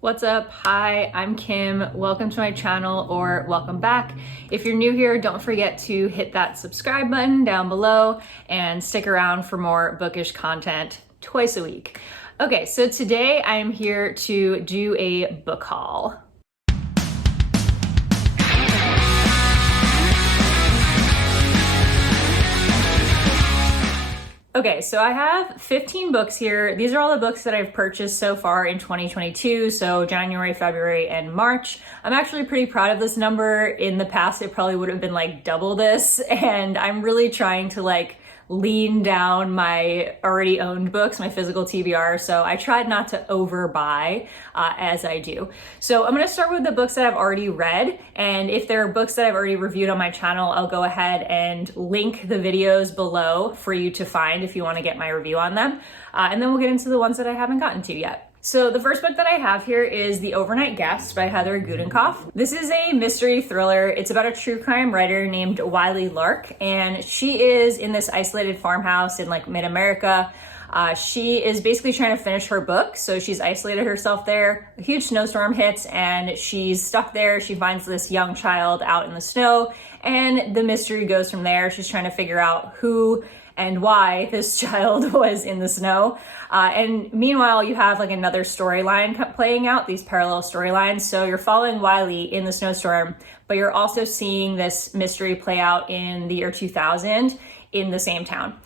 What's up? Hi, I'm Kim. Welcome to my channel, or welcome back. If you're new here, don't forget to hit that subscribe button down below and stick around for more bookish content twice a week. Okay, so today I'm here to do a book haul. Okay, so I have 15 books here. These are all the books that I've purchased so far in 2022, so January, February, and March. I'm actually pretty proud of this number. In the past, it probably would have been like double this, and I'm really trying to lean down my already owned books, my physical TBR, so I tried not to overbuy as I do. So I'm gonna start with the books that I've already read, and if there are books that I've already reviewed on my channel, I'll go ahead and link the videos below for you to find if you wanna get my review on them. And then we'll get into the ones that I haven't gotten to yet. So the first book that I have here is The Overnight Guest by Heather Gudenkauf. This is a mystery thriller. It's about a true crime writer named Wiley Lark, and she is in this isolated farmhouse in mid-America. She is basically trying to finish her book, so she's isolated herself there. A huge snowstorm hits and she's stuck there. She finds this young child out in the snow, and the mystery goes from there. She's trying to figure out who and why this child was in the snow. And meanwhile, you have another storyline playing out, these parallel storylines. So you're following Wiley in the snowstorm, but you're also seeing this mystery play out in the year 2000 in the same town.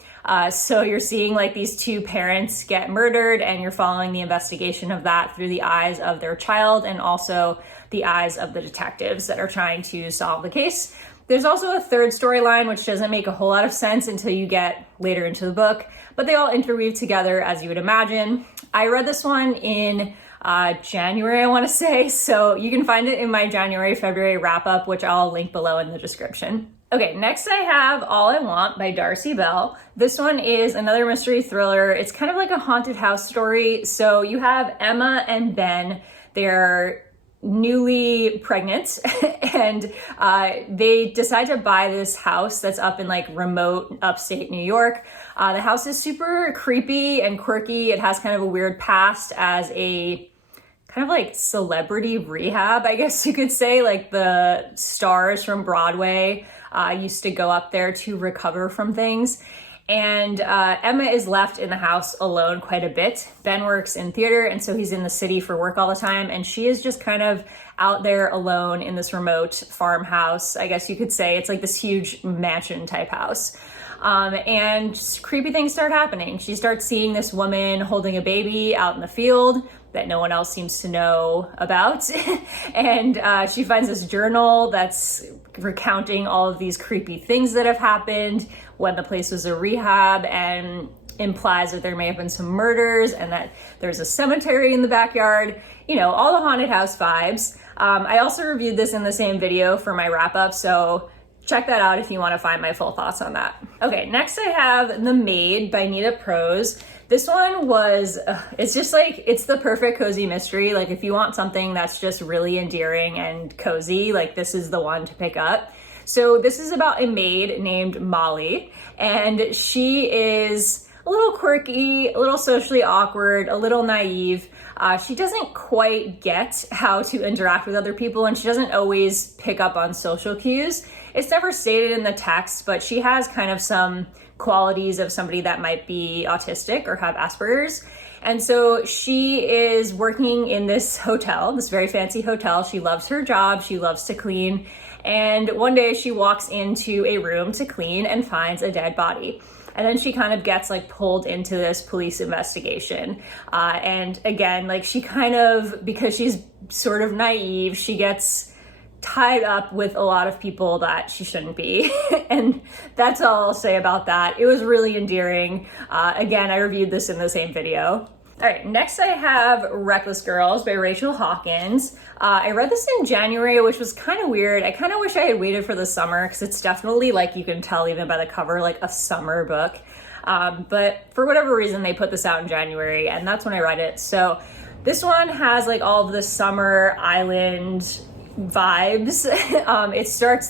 So you're seeing these two parents get murdered, and you're following the investigation of that through the eyes of their child and also the eyes of the detectives that are trying to solve the case. There's also a third storyline, which doesn't make a whole lot of sense until you get later into the book, but they all interweave together as you would imagine. I read this one in January, I want to say, so you can find it in my January, February wrap-up, which I'll link below in the description. Okay, next I have All I Want by Darcy Bell. This one is another mystery thriller. It's kind of like a haunted house story. So you have Emma and Ben. They're newly pregnant and they decide to buy this house that's up in remote upstate New York. The house is super creepy and quirky. It has kind of a weird past as a kind of celebrity rehab, I guess you could say. The stars from Broadway used to go up there to recover from things. And Emma is left in the house alone quite a bit. Ben works in theater, and so he's in the city for work all the time, and she is just kind of out there alone in this remote farmhouse, I guess you could say. It's this huge mansion type house. And creepy things start happening. She starts seeing this woman holding a baby out in the field that no one else seems to know about. And she finds this journal that's recounting all of these creepy things that have happened when the place was a rehab, and implies that there may have been some murders and that there's a cemetery in the backyard. You know, all the haunted house vibes. I also reviewed this in the same video for my wrap-up, so check that out if you want to find my full thoughts on that. Okay, next I have The Maid by Nita Prose. This one was, it's just it's the perfect cozy mystery. If you want something that's just really endearing and cozy, this is the one to pick up. So this is about a maid named Molly, and she is a little quirky, a little socially awkward, a little naive. She doesn't quite get how to interact with other people, and she doesn't always pick up on social cues. It's never stated in the text, but she has kind of some qualities of somebody that might be autistic or have Asperger's. And so she is working in this hotel, this very fancy hotel. She loves her job. She loves to clean. And one day she walks into a room to clean and finds a dead body. And then she kind of gets pulled into this police investigation. And again, she kind of, because she's sort of naive, she gets tied up with a lot of people that she shouldn't be. And that's all I'll say about that. It was really endearing. Again, I reviewed this in the same video. All right, next I have Reckless Girls by Rachel Hawkins. I read this in January, which was kind of weird. I kind of wish I had waited for the summer, because it's definitely, you can tell even by the cover, a summer book. But for whatever reason, they put this out in January, and that's when I read it. So this one has all of the summer island vibes.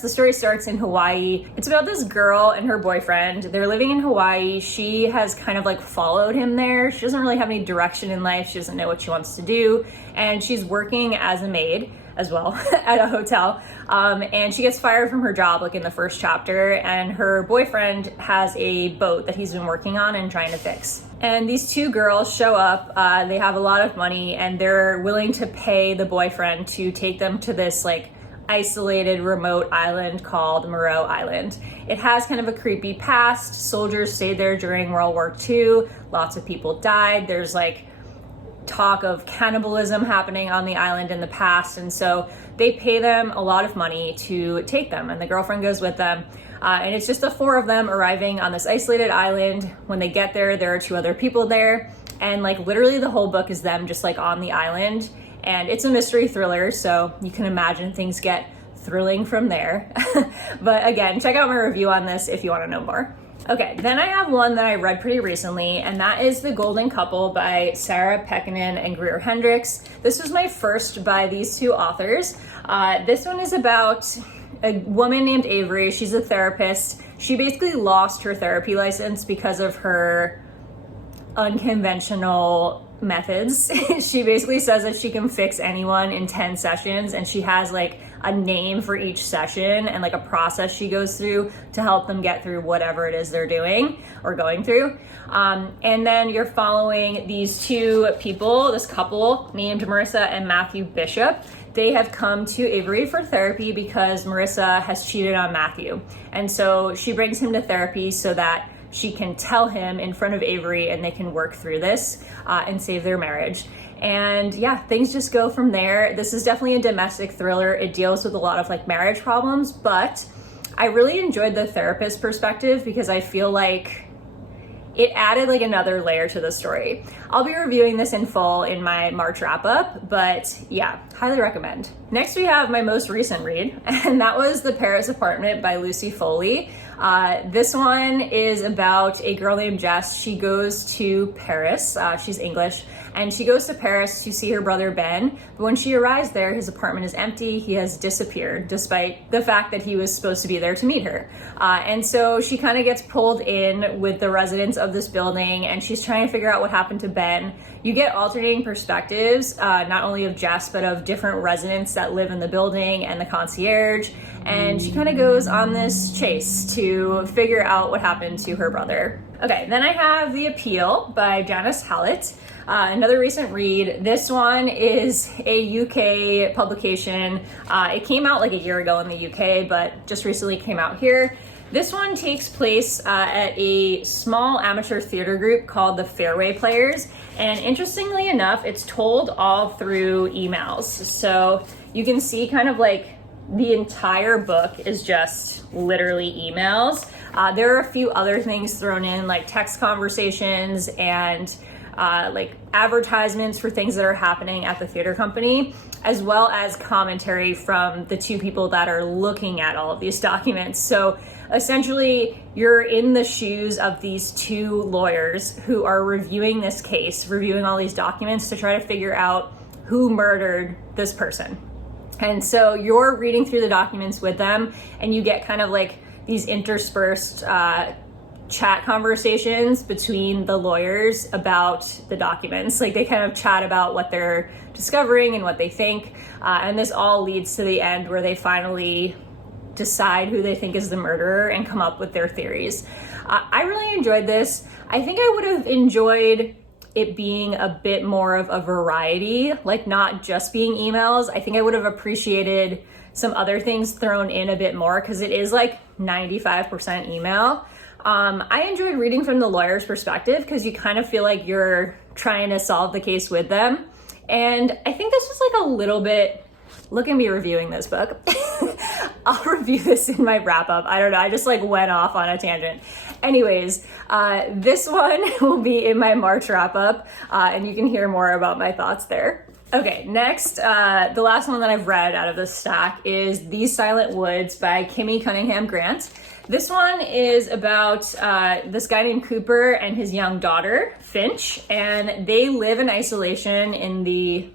The story starts in Hawaii. It's about this girl and her boyfriend. They're living in Hawaii. She has kind of like followed him there. She doesn't really have any direction in life. She doesn't know what she wants to do. And she's working as a maid as well at a hotel. And she gets fired from her job like in the first chapter, and her boyfriend has a boat that he's been working on and trying to fix. And these two girls show up, they have a lot of money, and they're willing to pay the boyfriend to take them to this like isolated remote island called Moreau Island. It has kind of a creepy past. Soldiers stayed there during World War II. Lots of people died. There's like talk of cannibalism happening on the island in the past, and so they pay them a lot of money to take them, and the girlfriend goes with them, and it's just the four of them arriving on this isolated island. When they get there, there are two other people there, and like literally the whole book is them just like on the island, and it's a mystery thriller, so you can imagine things get thrilling from there. But again, check out my review on this if you want to know more. Okay, then I have one that I read pretty recently, and that is The Golden Couple by Sarah Pekkanen and Greer Hendricks. This was my first by these two authors. This one is about a woman named Avery. She's a therapist. She basically lost her therapy license because of her unconventional methods. She basically says that she can fix anyone in 10 sessions, and she has like a name for each session and like a process she goes through to help them get through whatever it is they're doing or going through. And then you're following these two people, this couple named Marissa and Matthew Bishop. They have come to Avery for therapy because Marissa has cheated on Matthew. And so she brings him to therapy so that she can tell him in front of Avery and they can work through this and save their marriage. And yeah, things just go from there. This is definitely a domestic thriller. It deals with a lot of like marriage problems, but I really enjoyed the therapist perspective because I feel like it added like another layer to the story. I'll be reviewing this in full in my March wrap up, but yeah, highly recommend. Next we have my most recent read, and that was The Paris Apartment by Lucy Foley. This one is about a girl named Jess. She goes to Paris, she's English, and she goes to Paris to see her brother Ben, but when she arrives there, his apartment is empty. He has disappeared, despite the fact that he was supposed to be there to meet her. And so she kind of gets pulled in with the residents of this building, and she's trying to figure out what happened to Ben. You get alternating perspectives, not only of Jess, but of different residents that live in the building and the concierge, and she kind of goes on this chase to figure out what happened to her brother. Okay, then I have The Appeal by Janice Hallett. Another recent read. This one is a UK publication. It came out like a year ago in the UK, but just recently came out here. This one takes place at a small amateur theater group called the Fairway Players. And interestingly enough, it's told all through emails. So you can see kind of like the entire book is just literally emails. There are a few other things thrown in, like text conversations and like advertisements for things that are happening at the theater company, as well as commentary from the two people that are looking at all of these documents. So essentially, you're in the shoes of these two lawyers who are reviewing this case, reviewing all these documents to try to figure out who murdered this person. And so you're reading through the documents with them, and you get kind of like these interspersed chat conversations between the lawyers about the documents. Like they kind of chat about what they're discovering and what they think. And this all leads to the end where they finally decide who they think is the murderer and come up with their theories. I really enjoyed this. I think I would have enjoyed it being a bit more of a variety, like not just being emails. I think I would have appreciated some other things thrown in a bit more because it is like 95% email. I enjoyed reading from the lawyer's perspective because you kind of feel like you're trying to solve the case with them. And I think this was like a little bit, look at me reviewing this book. I'll review this in my wrap up. I don't know, I just like went off on a tangent. Anyways, this one will be in my March wrap up, and you can hear more about my thoughts there. Okay, next, the last one that I've read out of this stack is These Silent Woods by Kimmy Cunningham Grant. This one is about this guy named Cooper and his young daughter, Finch, and they live in isolation in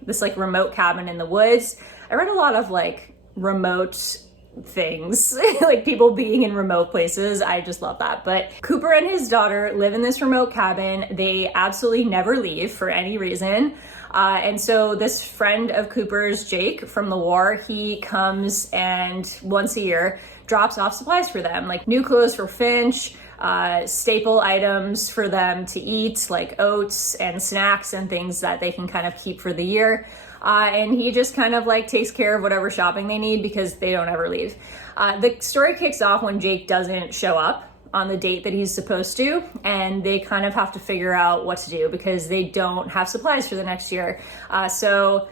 this like remote cabin in the woods. I read a lot of like remote things, like people being in remote places. I just love that. But Cooper and his daughter live in this remote cabin. They absolutely never leave for any reason. And so this friend of Cooper's, Jake from the war, he comes and once a year drops off supplies for them, like new clothes for Finch, staple items for them to eat, like oats and snacks and things that they can kind of keep for the year. And he just kind of like takes care of whatever shopping they need because they don't ever leave. The story kicks off when Jake doesn't show up on the date that he's supposed to, and they kind of have to figure out what to do because they don't have supplies for the next year. So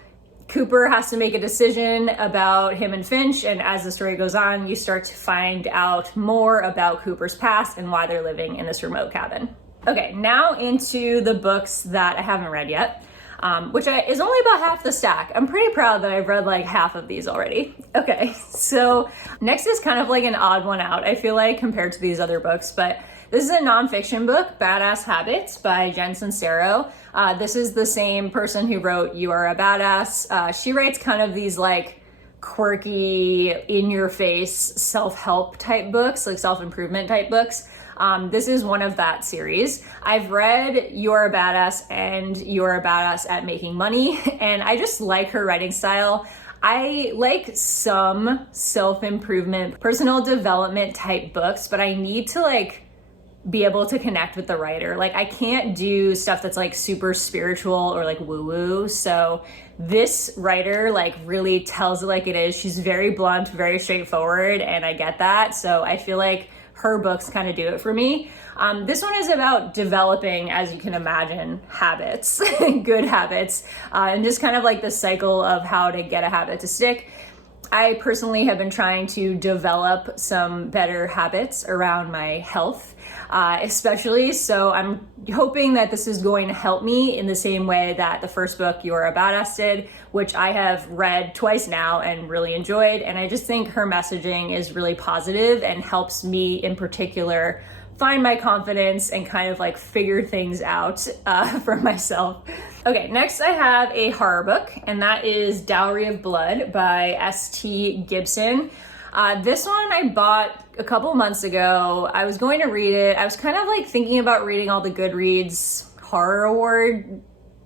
Cooper has to make a decision about him and Finch, and as the story goes on, you start to find out more about Cooper's past and why they're living in this remote cabin. Okay, now into the books that I haven't read yet. Which is only about half the stack. I'm pretty proud that I've read like half of these already. Okay, so next is kind of like an odd one out, I feel like, compared to these other books, but this is a nonfiction book, Badass Habits by Jen Sincero. This is the same person who wrote You Are a Badass. She writes kind of these like quirky, in-your-face self-help type books, like self-improvement type books. This is one of that series. I've read You're a Badass and You're a Badass at Making Money, and I just like her writing style. I like some self-improvement, personal development type books, but I need to like be able to connect with the writer. Like I can't do stuff that's like super spiritual or like woo-woo. So this writer like really tells it like it is. She's very blunt, very straightforward, and I get that. So I feel like her books kind of do it for me. This one is about developing, as you can imagine, habits, good habits, and just kind of like the cycle of how to get a habit to stick. I personally have been trying to develop some better habits around my health, especially. So I'm hoping that this is going to help me in the same way that the first book, You're a Badass, did, which I have read twice now and really enjoyed. And I just think her messaging is really positive and helps me in particular find my confidence and kind of like figure things out for myself. Okay, next I have a horror book, and that is Dowry of Blood by S.T. Gibson. This one I bought a couple months ago. I was going to read it. I was kind of like thinking about reading all the Goodreads Horror Award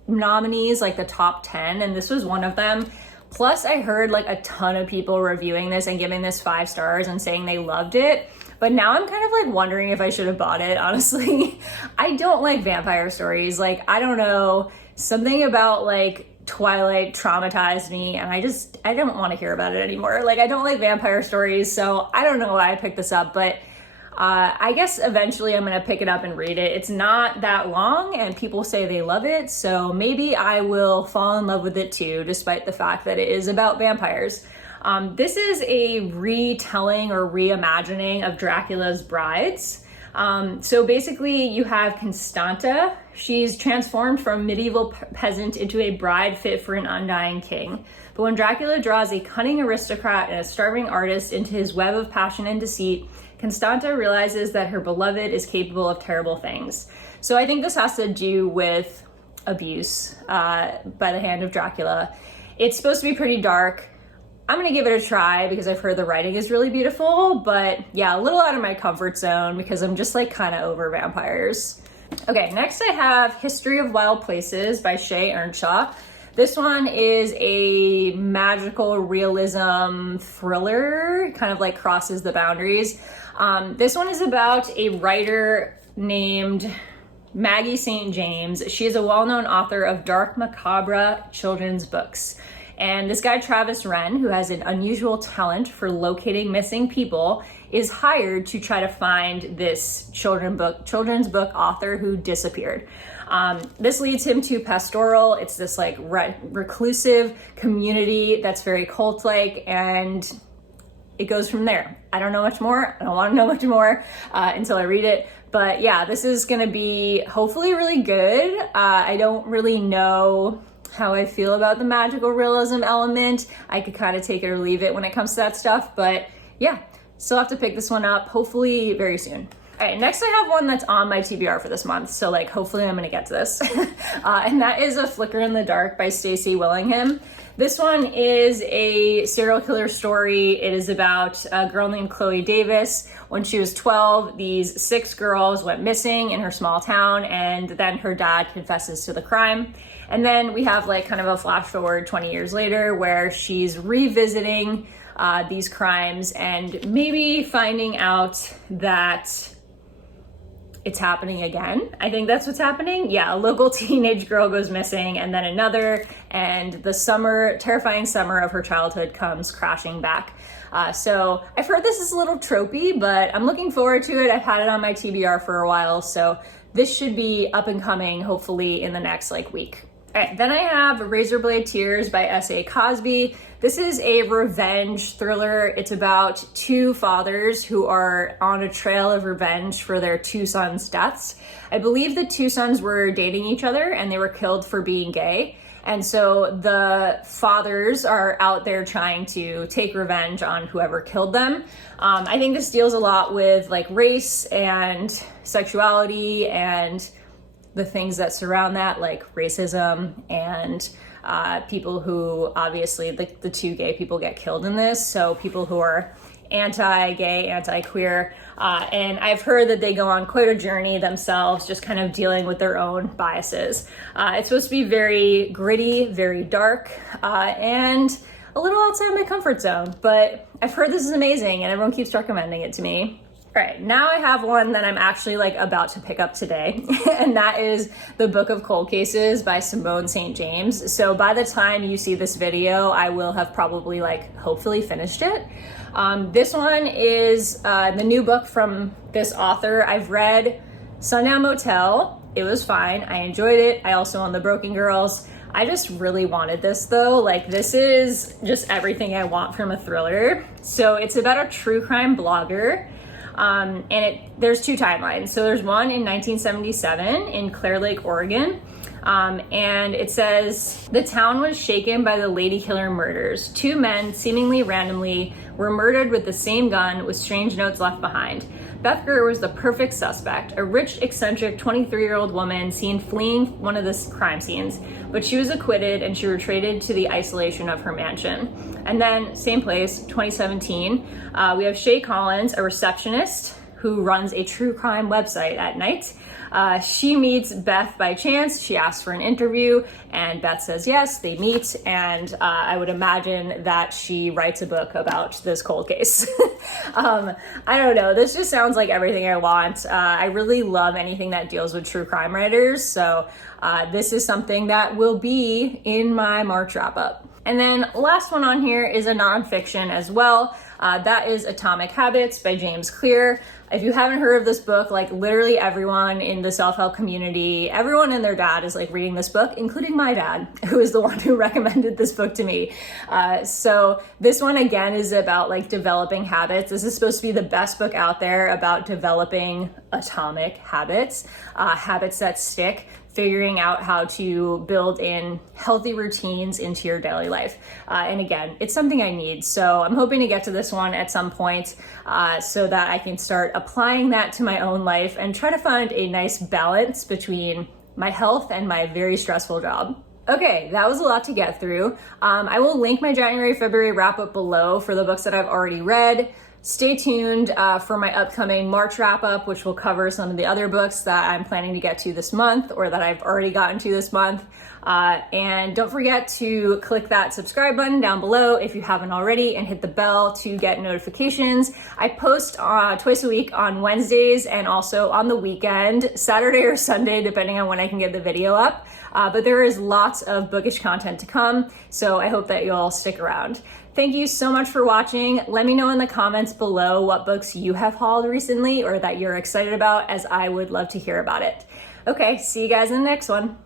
nominees, like the top 10, and this was one of them. Plus I heard like a ton of people reviewing this and giving this 5 stars and saying they loved it. But now I'm kind of like wondering if I should have bought it, honestly. I don't like vampire stories. Like, I don't know, something about like Twilight traumatized me, and I don't want to hear about it anymore. Like, I don't like vampire stories, so I don't know why I picked this up, but I guess eventually I'm gonna pick it up and read it. It's not that long and people say they love it, so maybe I will fall in love with it too, despite the fact that it is about vampires. This is a retelling or reimagining of Dracula's brides. So basically you have Constanta. She's transformed from medieval peasant into a bride fit for an undying king. But when Dracula draws a cunning aristocrat and a starving artist into his web of passion and deceit, Constanta realizes that her beloved is capable of terrible things. So I think this has to do with abuse by the hand of Dracula. It's supposed to be pretty dark. I'm gonna give it a try because I've heard the writing is really beautiful, but yeah, a little out of my comfort zone because I'm just like kind of over vampires. Okay, next I have History of Wild Places by Shay Earnshaw. This one is a magical realism thriller, kind of like crosses the boundaries. This one is about a writer named Maggie St. James. She is a well-known author of dark, macabre children's books. And this guy, Travis Wren, who has an unusual talent for locating missing people, is hired to try to find this children's book author who disappeared. This leads him to Pastoral. It's this like reclusive community that's very cult-like, and it goes from there. I don't know much more. I don't want to know much more until I read it. But yeah, this is gonna be hopefully really good. I don't really know how I feel about the magical realism element. I could kind of take it or leave it when it comes to that stuff, but yeah, still have to pick this one up, hopefully very soon. All right, next I have one that's on my TBR for this month, so like hopefully I'm gonna get to this. And that is A Flicker in the Dark by Stacey Willingham. This one is a serial killer story. It is about a girl named Chloe Davis. When she was 12, these 6 girls went missing in her small town, and then her dad confesses to the crime. And then we have like kind of a flash forward 20 years later where she's revisiting these crimes and maybe finding out that it's happening again. I think that's what's happening. Yeah, a local teenage girl goes missing, and then another, and the terrifying summer of her childhood comes crashing back. So I've heard this is a little tropey, but I'm looking forward to it. I've had it on my TBR for a while, so this should be up and coming hopefully in the next week. All right, then I have Razorblade Tears by S.A. Cosby. This is a revenge thriller. It's about 2 fathers who are on a trail of revenge for their 2 sons' deaths. I believe the 2 sons were dating each other and they were killed for being gay. And so the fathers are out there trying to take revenge on whoever killed them. I think this deals a lot with race and sexuality and the things that surround that, like racism and people who, obviously the 2 gay people get killed in this, so people who are anti-gay, anti-queer, and I've heard that they go on quite a journey themselves, just kind of dealing with their own biases. It's supposed to be very gritty, very dark, and a little outside my comfort zone, but I've heard this is amazing and everyone keeps recommending it to me. All right, now I have one that I'm actually about to pick up today, and that is The Book of Cold Cases by Simone St. James. So by the time you see this video, I will have probably hopefully finished it. This one is the new book from this author. I've read Sundown Motel. It was fine. I enjoyed it. I also own The Broken Girls. I just really wanted this though. This is just everything I want from a thriller. So it's about a true crime blogger. And there's 2 timelines. So there's one in 1977 in Clear Lake, Oregon. And it says, the town was shaken by the Lady Killer murders. 2 men, seemingly randomly, were murdered with the same gun with strange notes left behind. Beth Gurr was the perfect suspect, a rich, eccentric 23-year-old woman seen fleeing one of the crime scenes, but she was acquitted and she retreated to the isolation of her mansion. And then, same place, 2017, we have Shay Collins, a receptionist who runs a true crime website at night. She meets Beth by chance. She asks for an interview and Beth says yes, they meet, and I would imagine that she writes a book about this cold case. I don't know, this just sounds like everything I want. I really love anything that deals with true crime writers, so this is something that will be in my March wrap up. And then last one on here is a nonfiction as well. That is Atomic Habits by James Clear. If you haven't heard of this book, literally everyone in the self-help community, everyone and their dad is reading this book, including my dad, who is the one who recommended this book to me. So this one again is about developing habits. This is supposed to be the best book out there about developing atomic habits, habits that stick, figuring out how to build in healthy routines into your daily life. And again, it's something I need. So I'm hoping to get to this one at some point so that I can start applying that to my own life and try to find a nice balance between my health and my very stressful job. Okay, that was a lot to get through. I will link my January, February wrap up below for the books that I've already read. Stay tuned for my upcoming March wrap up, which will cover some of the other books that I'm planning to get to this month or that I've already gotten to this month. And don't forget to click that subscribe button down below if you haven't already, and hit the bell to get notifications. I post twice a week on Wednesdays and also on the weekend, Saturday or Sunday, depending on when I can get the video up. But there is lots of bookish content to come, so I hope that you'll stick around. Thank you so much for watching. Let me know in the comments below what books you have hauled recently or that you're excited about, as I would love to hear about it. Okay, see you guys in the next one.